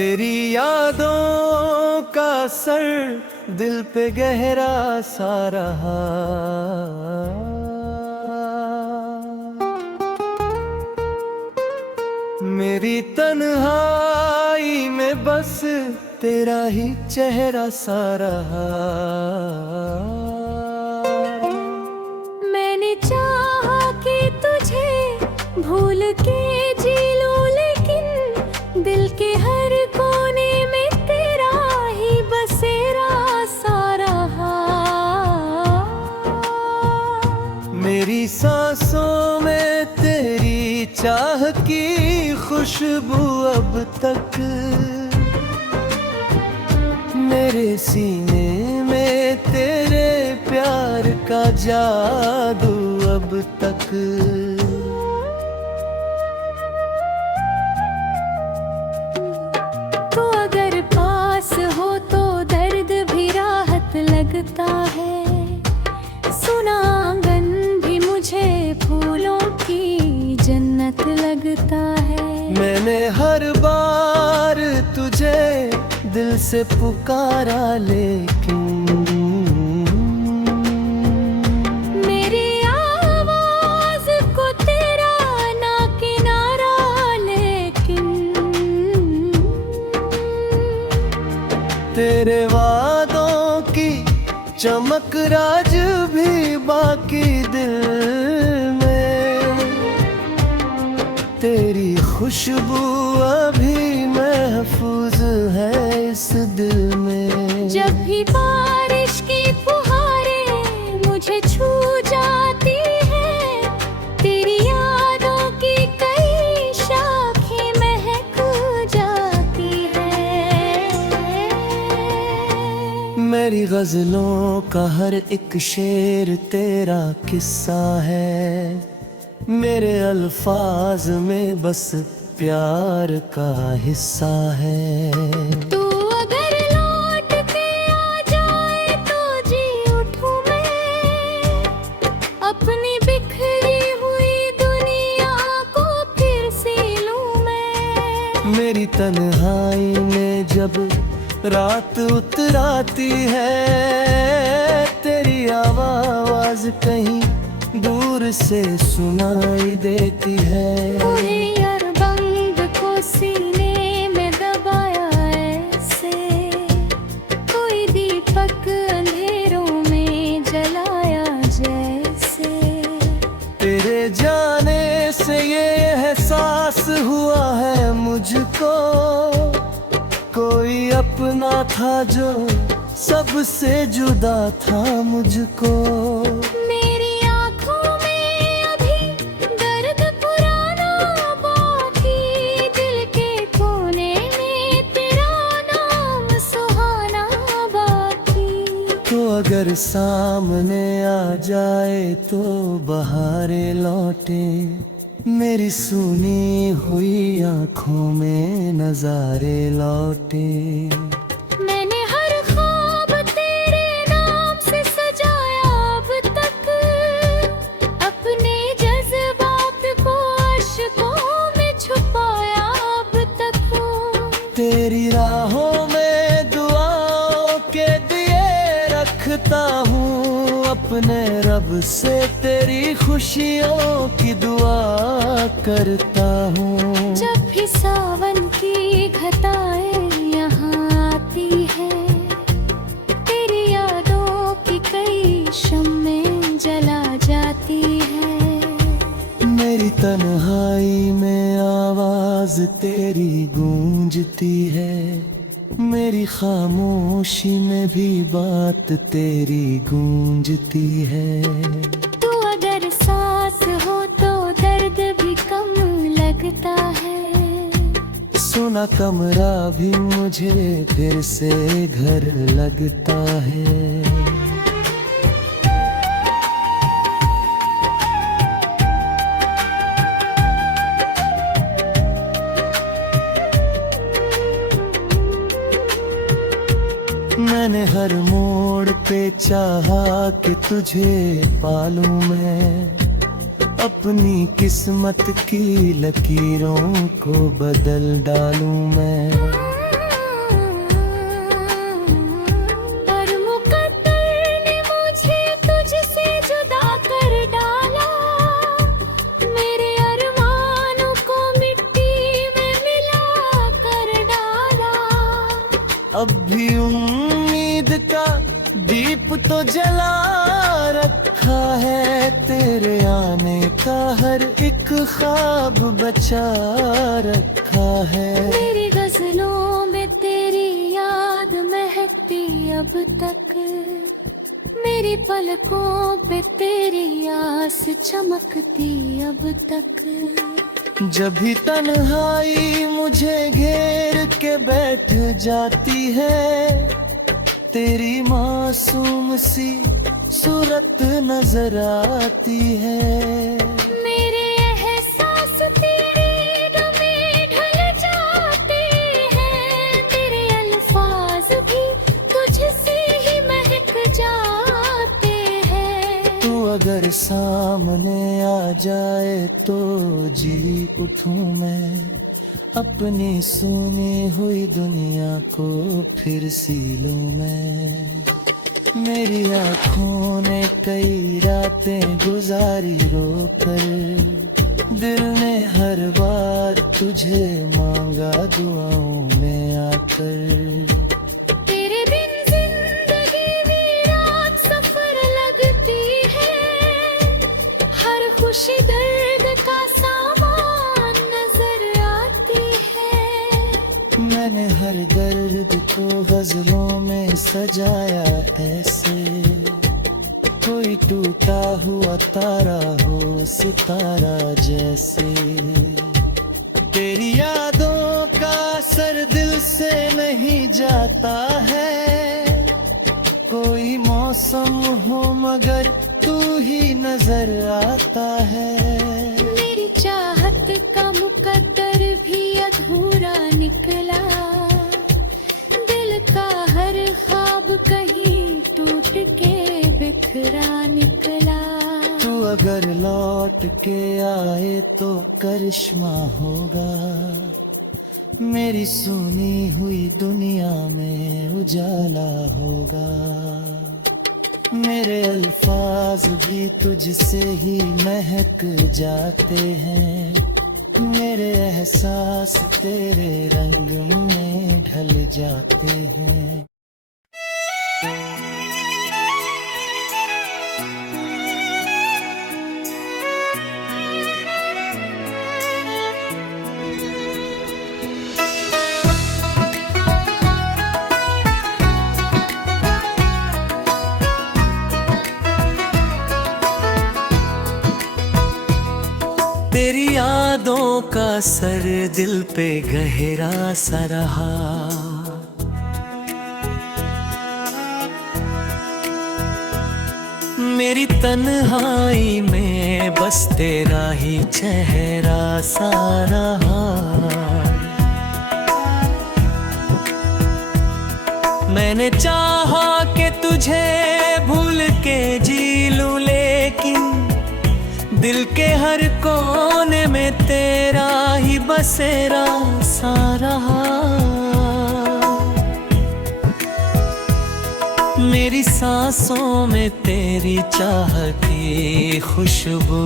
तेरी यादों का असर दिल पे गहरा सा रहा। मेरी तन्हाई में बस तेरा ही चेहरा सा रहा। मैंने चाहा कि तुझे भूल के जी लूं, लेकिन दिल के हर कोने में तेरा ही बसेरा सा रहा। मेरी सांसों में तेरी चाह की खुशबू अब तक, मेरे सीने में तेरे प्यार का जादू अब तक। तो अगर पास हो तो दर्द भी राहत लगता है। सुना आंगन भी मुझे फूलों की जन्नत लगता है। मैंने हर बार तुझे दिल से पुकारा, लेकिन मेरी आवाज को तेरा ना किनारा, लेकिन तेरे वादों की चमक राज भी बाकी दिल में। तेरी खुशबू अभी महफूज है इस दिल में। जब भी बारिश की फुहारें मुझे छू जाती है, तेरी यादों की कई शाखें महक जाती है। मेरी गजलों का हर एक शेर तेरा किस्सा है। मेरे अल्फाज में बस प्यार का हिस्सा है। तू अगर लौट के आ जाए तो जी उठूं मैं, अपनी बिखरी हुई दुनिया को फिर सी लूं मैं। मेरी तन्हाई में जब रात उतराती है, तेरी आवाज कहीं दूर से सुनाई देती है। पूरे अरबंग को सीने में दबाया ऐसे, कोई दीपक अंधेरों में जलाया जैसे। तेरे जाने से ये एहसास हुआ है मुझको, कोई अपना था जो सबसे जुदा था मुझको। मेरी आँखों में अभी दर्द पुराना बाकी, दिल के कोने में तेरा नाम सुहाना बाकी। तो अगर सामने आ जाए तो बहारें लौटे, मेरी सुनी हुई आँखों में नजारे लौटे। मैंने हर ख्वाब तेरे नाम से सजाया अब तक, अपने जज्बात को अश्कों में छुपाया अब तक। तेरी राहों में दुआओं के दिए रखता हूँ, अपने रब से तेरी खुशियों की दुआ करता हूँ। जब भी सावन की घटाएं यहाँ आती है, तेरी यादों की कई शम्में जला जाती है। मेरी तन्हाई में आवाज तेरी गूंजती है, मेरी खामोशी में भी बात तेरी गूंजती है। तू अगर सास हो तो दर्द भी कम लगता है। सुना कमरा भी मुझे फिर से घर लगता है। मैंने हर मोड़ पे चाहा कि तुझे पालूं मैं, अपनी किस्मत की लकीरों को बदल डालूं मैं। अब भी उम्मीद का दीप तो जला रखा है, तेरे आने का हर एक ख्वाब बचा रखा है। मेरी गजलों में तेरी याद महकती अब तक, मेरी पलकों पे तेरी आस चमकती अब तक। जब भी तन्हाई मुझे घेर के बैठ जाती है, तेरी मासूम सी सूरत नजर आती है। मेरे एहसास तेरी में ढल जाते हैं, तेरे अल्फाज भी तुझसे ही महक जाते हैं। तू अगर सामने आ जाए तो जी उठूं मैं, अपनी सुनी हुई दुनिया को फिर सी लूं मैं। मेरी आँखों ने कई रातें गुजारी रोकर, दिल ने हर बार तुझे मांगा दुआओं में आकर। तेरे बिन जिंदगी वीरान सफर लगती है, हर खुशी दर्द का सामान नजर आती है। मैंने हर दर्द को गजलों में सजाया ऐसे, कोई टूटा हुआ तारा हो सितारा जैसे। तेरी यादों का असर दिल से नहीं जाता है, कोई मौसम हो मगर तू ही नजर आता है। मेरी चाहत का मुकद्दर भी अधूरा निकला, दिल का हर ख्वाब कहीं टूट के बिखरा निकला। तू अगर लौट के आए तो करिश्मा होगा, मेरी सुनी हुई दुनिया में उजाला होगा। मेरे अल्फाज भी तुझसे ही महक जाते हैं, मेरे एहसास तेरे रंग में ढल जाते हैं। तेरी यादों का असर दिल पे गहरा सा रहा, मेरी तन्हाई में बस तेरा ही चेहरा सा रहा। मैंने चाहा कि तुझे भूल के जी लूं, लेकिन दिल के हर कोने में तेरा ही बसेरा सा रहा। मेरी सांसों में तेरी चाह की खुशबू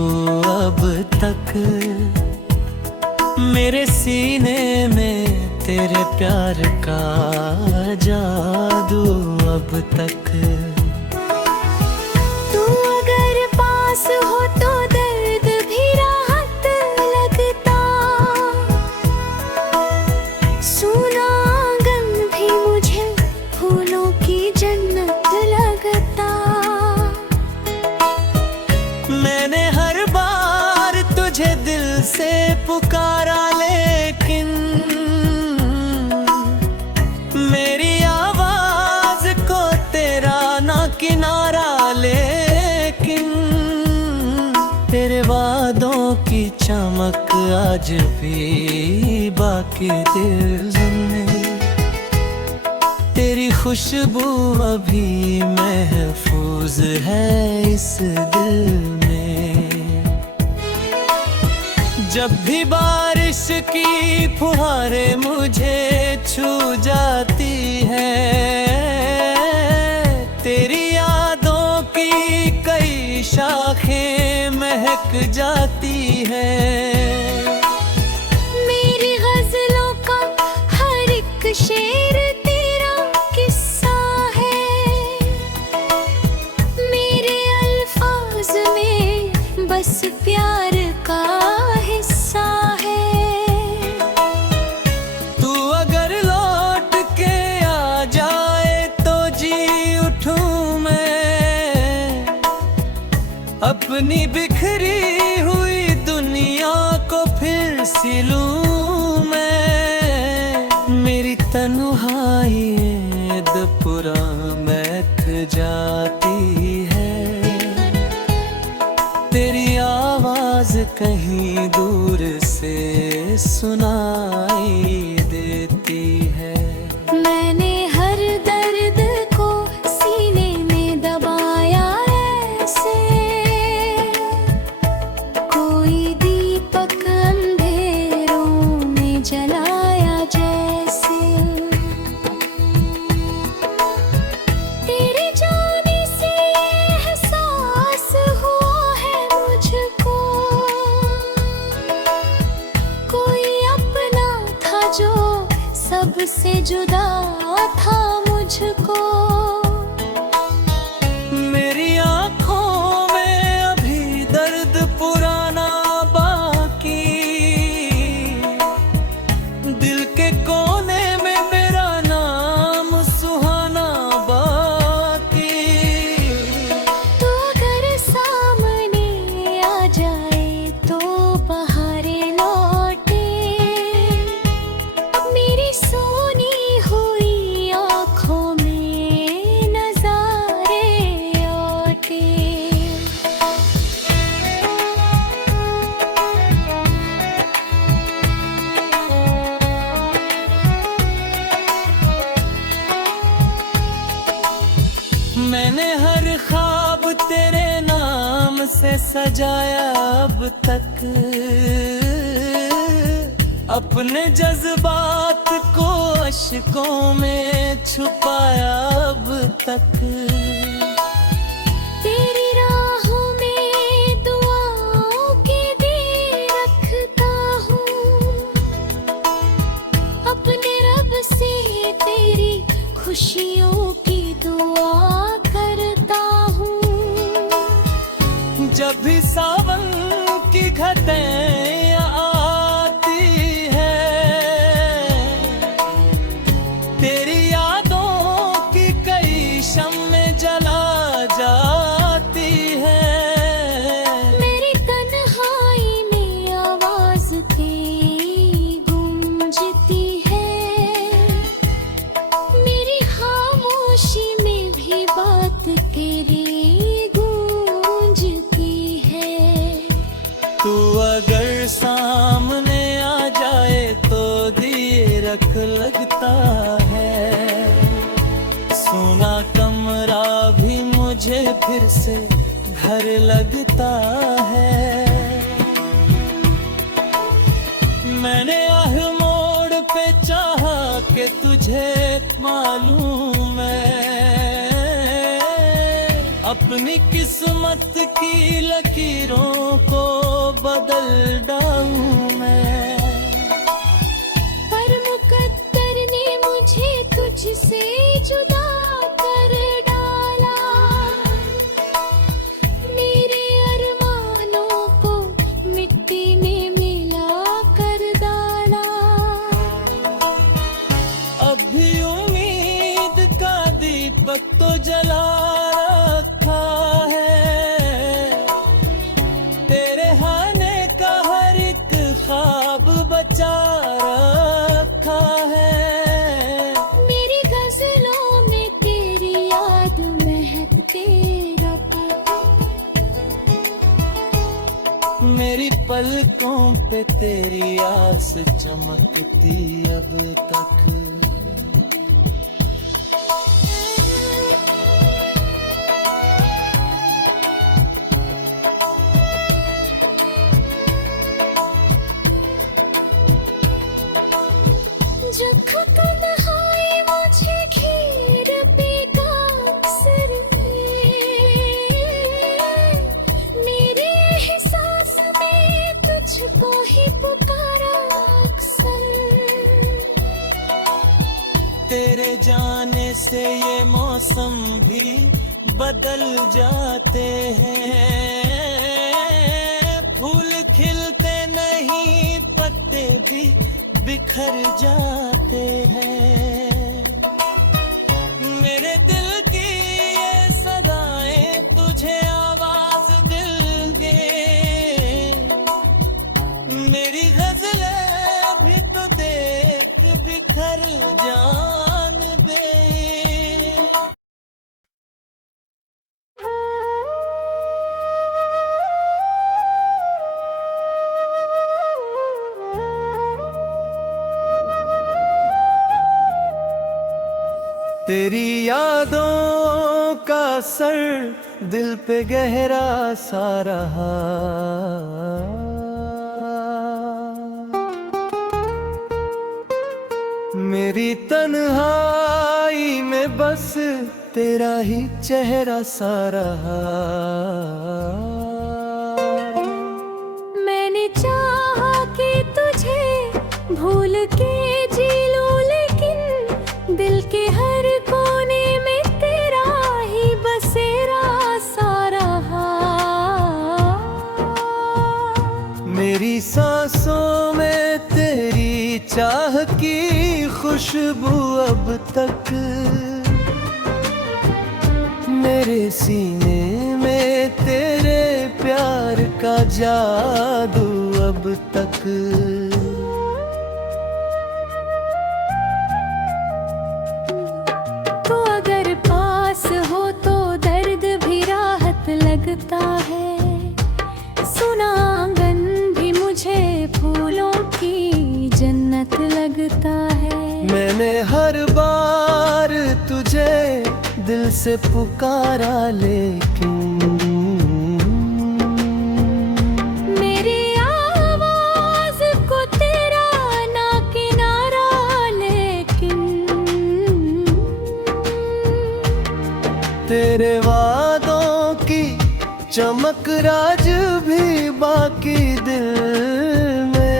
अब तक, मेरे सीने में तेरे प्यार का जादू अब तक। तू अगर पास हो तो दर्द भी राहत लगता, सुना आंगन भी मुझे फूलों की जन्नत लगता। मैंने हर बार तुझे दिल से पुकारा, लेकिन मेरी आवाज को तेरा ना किनारा। लेकिन तेरे वादों की चमक आज भी बाकी दिल में, तेरी खुशबू अभी महफूज है इस दिल में। जब भी बारिश की फुहारें मुझे छू जाती है, तेरी यादों की कई शाखें महक जाती है। मेरी गजलों का हर एक शेर तेरा अपनी बिखरी हुई दुनिया को फिर सिलूं मैं। मेरी तन्हाई पूरा महक जाती है, तेरी आवाज कहीं दूर से सुनाई देती है। मैंने हर दर्द को सीने में दबाया ऐसे, कोई दीपक अंधेरों में जलाया जैसे। तेरे जाने से एहसास हुआ है मुझको, कोई अपना था जो सबसे जुदा था मुझको। मेरी आँखों में अभी दर्द पुराना बाकी, दिल के कोने में मेरा नाम सुहाना बाकी। तो अगर सामने आ जाए तो बहारें लौटे, अब मेरी सोनी हुई आँखों में नजारे लौटे। मैंने हर ख्वाब तेरे नाम से सजाया अब तक, अपने जज्बात को अश्कों में छुपाया अब तक। तेरी राहों में दुआओं के दिए रखता हूँ, अपने रब से तेरी खुशियों की दुआ करता हूँ। जब भी सावन की घटें आती है, तेरी यादों की कई शम्में जला जाती है। मेरी तन्हाई में आवाज तेरी गूंजती है, मेरी खामोशी में भी बात तेरी गूंजती है। तू अगर सामने आ जाए तो दिए रख लगता है, सोना कमरा भी मुझे फिर से घर लगता है। मैंने आह मोड़ पे चाहा कि तुझे मालूम है, अपनी किस्मत की लकीरों को बदल डालूं मैं। पर मुकद्दर ने मुझे तुझसे जुदा कर डाला, मेरे अरमानों को मिट्टी में मिला कर डाला। अब भी उम्मीद का दीपक तो जला रखा है, तेरे आने का हर एक ख्वाब बचा रखा है। मेरी गजलों में तेरी याद महकते रब, मेरी पलकों पे तेरी आस चमकती अब तक। जब तन्हाई मुझे घेर पेगा अक्सर, मेरे एहसास में तुझको ही पुकारा अक्सर। तेरे जाने से ये मौसम भी बदल जाते हैं, फूल खिलते नहीं पत्ते भी बिखर जाते हैं। मेरे दिल की ये सदाएं तुझे आवाज दिल तेरी यादों का असर दिल पे गहरा सा रहा। मेरी तन्हाई में बस तेरा ही चेहरा सा रहा। मैंने चाहा कि तुझे भूल के जी लूं, लेकिन दिल के हर कोने में तेरा ही बसेरा सा रहा। मेरी सांसों में तेरी चाह की खुशबू अब तक, मेरे सीने में तेरे प्यार का जादू अब तक। तो अगर पास हो तो दर्द भी राहत लगता है। सुना आंगन भी मुझे फूलों की जन्नत लगता है। मैंने हर बार तुझे दिल से पुकारा, लेकिन मेरी आवाज को तेरा ना किनारा, लेकिन तेरे वादों की चमक राज भी बाकी दिल में।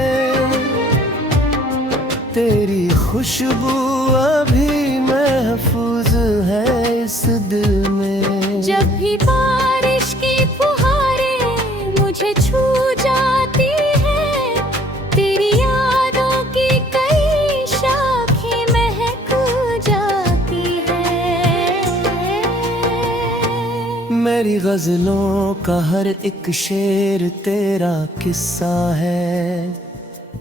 तेरी खुशबू अभी महफूज है इस दिल में। जब भी बारिश की फुहारें मुझे छू जाती है, तेरी यादों की कई शाखें महक जाती है। मेरी गजलों का हर एक शेर तेरा किस्सा है।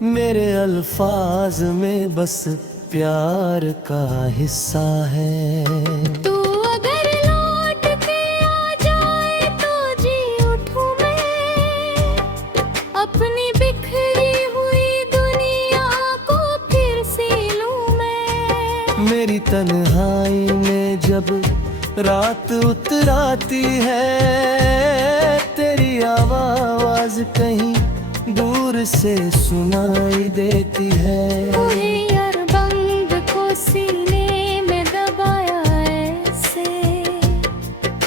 मेरे अल्फाज में बस प्यार का हिस्सा है। तू अगर लौट के आ जाए तो जी उठूं मैं, अपनी बिखरी हुई दुनिया को फिर सी लूं मैं। मेरी तन्हाई में जब रात उतराती है, तेरी आवाज कहीं दूर से सुनाई देती है। पूरे अरबंग को सीने में दबाया ऐसे,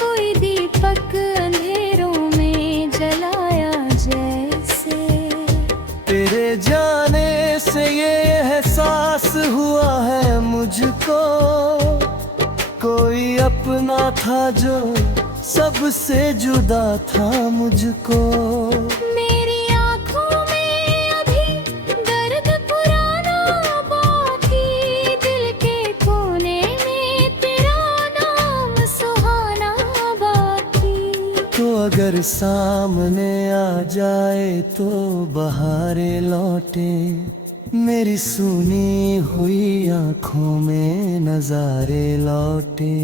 कोई दीपक अंधेरों में जलाया जैसे। तेरे जाने से ये एहसास हुआ है मुझको, कोई अपना था जो सबसे जुदा था मुझको। मेरी आँखों में अभी दर्द पुराना बाकी, दिल के कोने में तेरा नाम सुहाना बाकी। तो अगर सामने आ जाए तो बहारें लौटे, मेरी सुनी हुई आँखों में नजारे लौटे।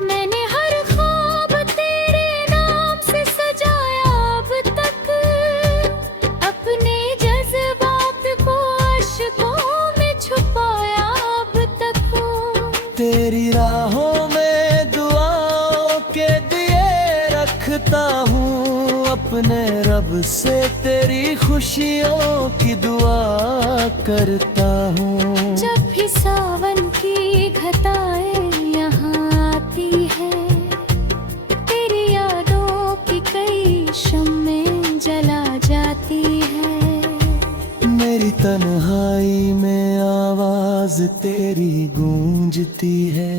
मैंने हर ख्वाब तेरे नाम से सजाया अब तक, अपने जज्बात को अश्कों में छुपाया अब तक। तेरी राहों में दुआओं के दिए रखता हूँ, अपने रब से तेरी खुशियों की दुआ करता हूँ। जब भी सावन की घटाएं यहाँ आती है, तेरी यादों की कई शम्में जला जाती है। मेरी तन्हाई में आवाज तेरी गूंजती है,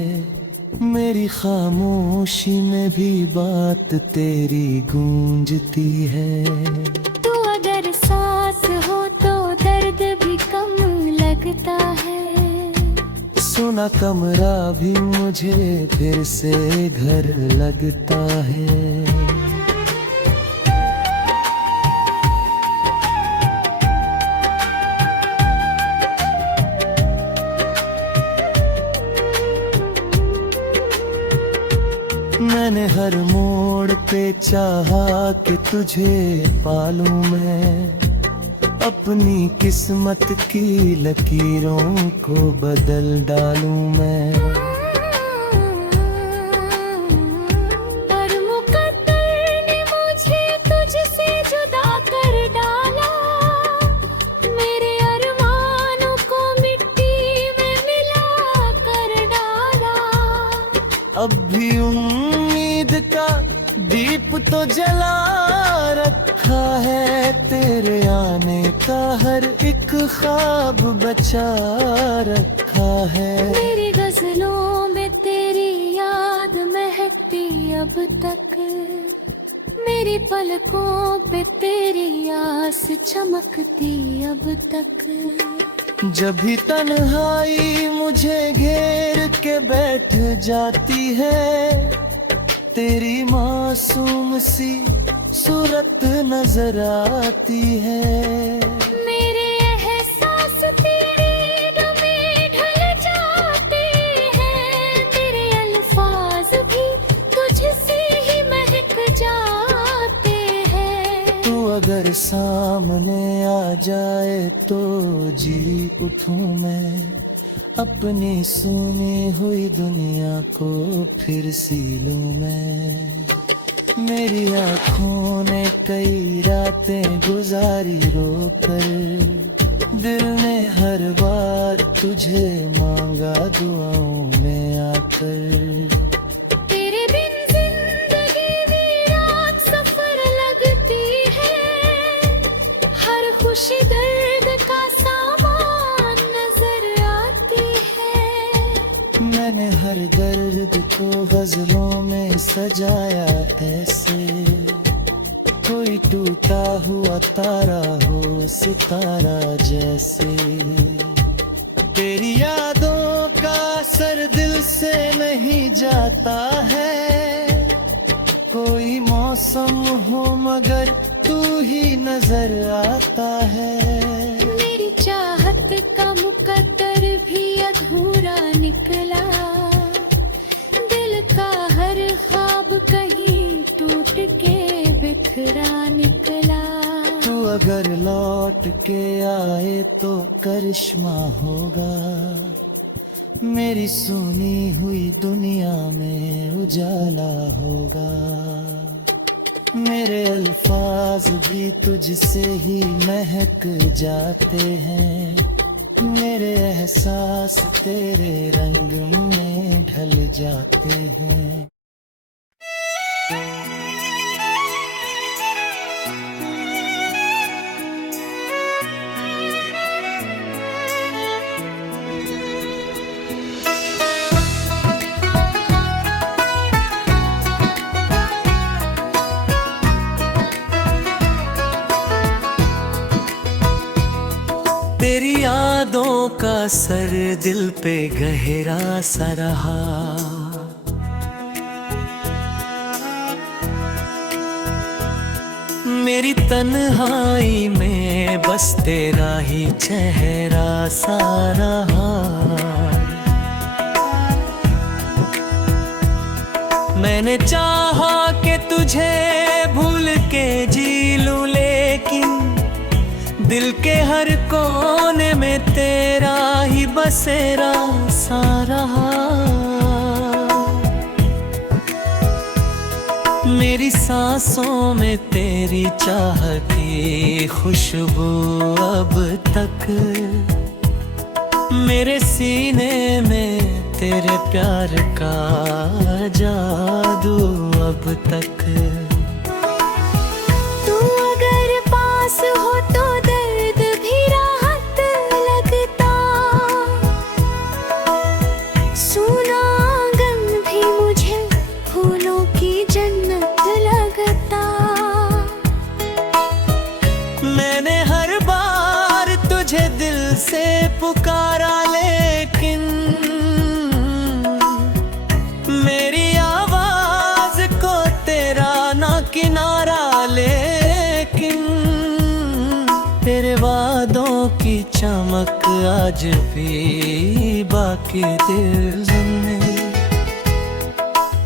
मेरी खामोशी में भी बात तेरी गूंजती है। तू अगर सास हो तो दर्द भी कम लगता है। सुना कमरा भी मुझे फिर से घर लगता है। मैंने हर मोड़ पे चाहा कि तुझे पालूं मैं, अपनी किस्मत की लकीरों को बदल डालूं मैं। अब भी उम्मीद का दीप तो जला रखा है, तेरे आने का हर एक ख्वाब बचा रखा है। मेरी गजलों में तेरी याद महकती अब तक, मेरी पलकों पे तेरी आस चमकती अब तक। जब भी तन्हाई मुझे घेर के बैठ जाती है, तेरी मासूम सी सूरत नजर आती है। मेरे एहसास तेरी में ढल जाते हैं, तेरे अल्फाज भी तुझसे ही महक जाते हैं। तू अगर सामने आ जाए तो जी उठूं मैं, अपनी सुनी हुई दुनिया को फिर सी लूं मैं। मेरी आँखों ने कई रातें गुजारी रोकर, दिल ने हर बार तुझे मांगा दुआओं में आकर। तेरे बिन जिंदगी वीरान सफर लगती है, हर खुशी दर्द का सामान नजर आती है। मैंने हर दर्द को गजलों में सजाया ऐसे, कोई टूटा हुआ तारा हो सितारा जैसे। तेरी यादों का असर दिल से नहीं जाता है, कोई मौसम हो मगर तू ही नजर आता है। मेरी चाहत का मुकद्दर भी अधूरा निकला, दिल का हर ख्वाब कहीं टूट के बिखरा निकला। तू अगर लौट के आए तो करिश्मा होगा, मेरी सुनी हुई दुनिया में उजाला होगा। मेरे अल्फाज भी तुझसे ही महक जाते हैं, मेरे एहसास तेरे रंग में ढल जाते हैं। तेरी यादों का असर दिल पे गहरा सा रहा, मेरी तन्हाई में बस तेरा ही चेहरा सा रहा। मैंने चाहा कि तुझे भूल के जी लूं, लेकिन दिल के हर कोने में तेरा ही बसेरा सा रहा। मेरी सांसों में तेरी चाहती खुशबू अब तक, मेरे सीने में तेरे प्यार का जादू अब तक। तू अगर पास हो तो दर्द भी राहत लगता, सुना आंगन भी मुझे फूलों की जन्नत लगता। मैंने हर बार तुझे दिल से पुकारा, लेकिन मेरी आवाज को तेरा ना किनारा। लेकिन तेरे वादों की चमक आज भी बाकी दिल में,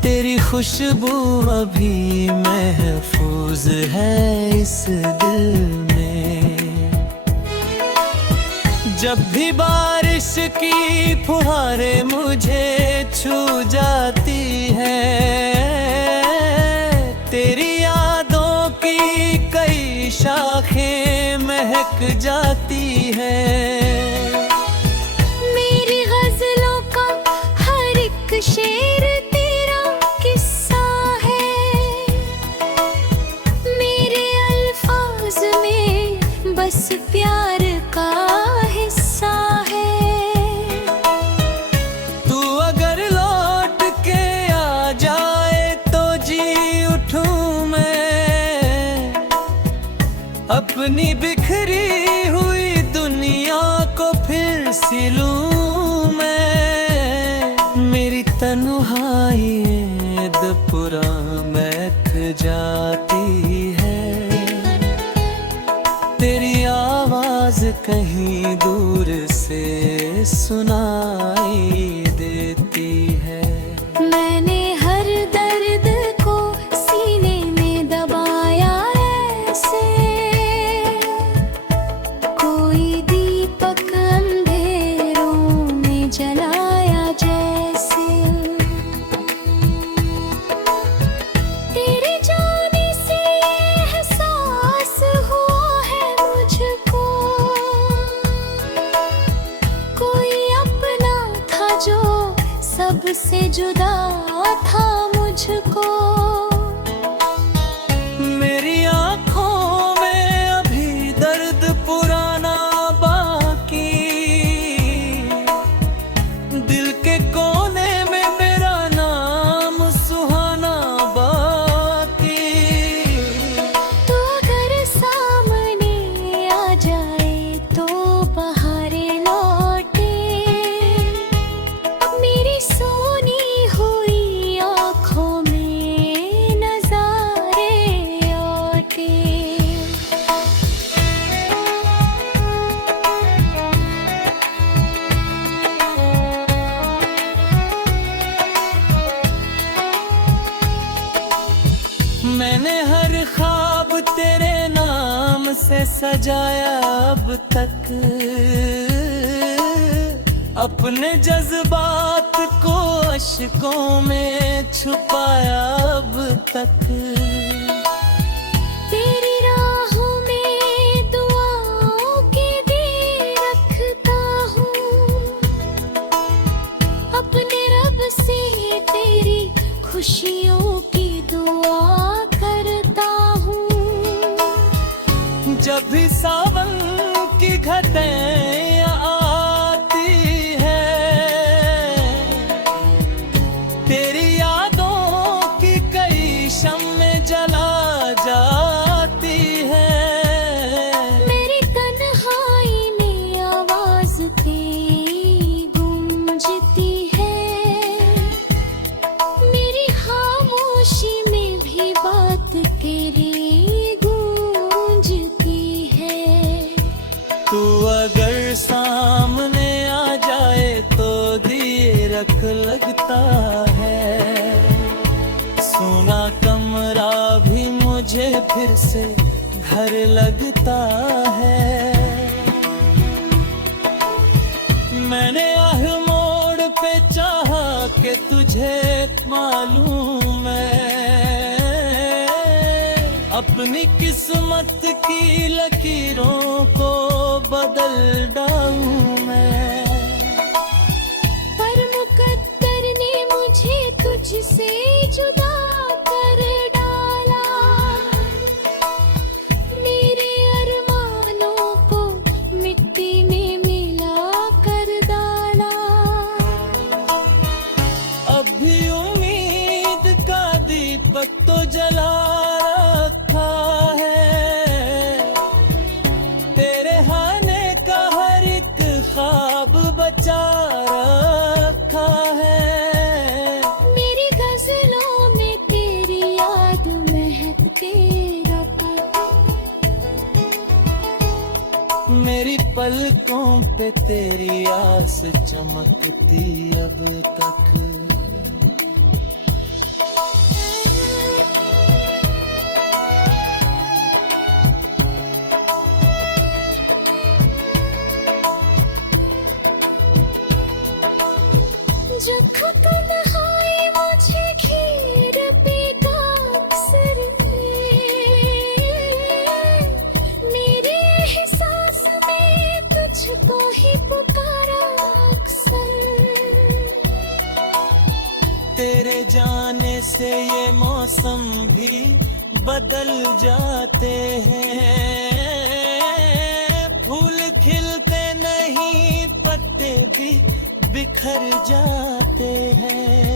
तेरी खुशबू अभी महफूज है इस दिल में। जब भी बारिश की फुहारें मुझे छू जाती है, तेरी यादों की कई शाखें महक जाती है। मेरी गजलों का हर एक शेर तेरे अपनी बिखरी हुई दुनिया को फिर सिलूं मैं। मेरी तन्हाई पुरा महक जाती है, तेरी आवाज कहीं दूर से सुनाई देती है। मैंने हर दर्द को सीने में दबाया ऐसे, कोई दीपक अंधेरों में जलाया जैसे। तेरे जाने से एहसास हुआ है मुझको, कोई अपना था जो सबसे जुदा था मुझको। मेरी आँखों में अभी दर्द पुराना बाकी, दिल के कोने में मेरा नाम सुहाना बाकी। तो अगर सामने आ जाए तो बहारें लौटे, अब मेरी सोनी हुई आँखों में नजारे लौटे। मैंने हर ख्वाब तेरे नाम से सजाया अब तक, अपने जज्बात को अश्कों में छुपाया अब तक। तेरी राहों में दुआओं के दिए रखता हूँ, अपने रब से तेरी खुशियों की दुआ करता हूँ। जब भी सावन की घटें आती है, तेरी यादों की कई शम्में जला जाती है। मेरी तन्हाई में आवाज तेरी गूंजती है, मेरी खामोशी में भी बात तेरी गूंजती है। तू अगर सामने आ जाए तो दिए रख लगता है, सोना कमरा भी मुझे फिर से घर लगता है। मैंने आह मोड़ पे चाहा कि तुझे मालूम है, अपनी किस्मत की लकीरों को बदल डालूं मैं। पर मुकद्दर ने मुझे तुझसे जुदा कर डाला, मेरे अरमानों को मिट्टी में मिला कर डाला। अब भी उम्मीद का दीपक तो जला रखा है, तेरे आने का हर एक ख्वाब बचा रखा है। मेरी गजलों में तेरी याद महकते रब, मेरी पलकों पे तेरी आस चमकती अब तक। जब तन्हाई मुझे घेर पेगा अक्सर, मेरे एहसास में तुझको ही पुकारा अक्सर। तेरे जाने से ये मौसम भी बदल जाते हैं, फूल खिलते नहीं पत्ते भी बिखर जाते हैं।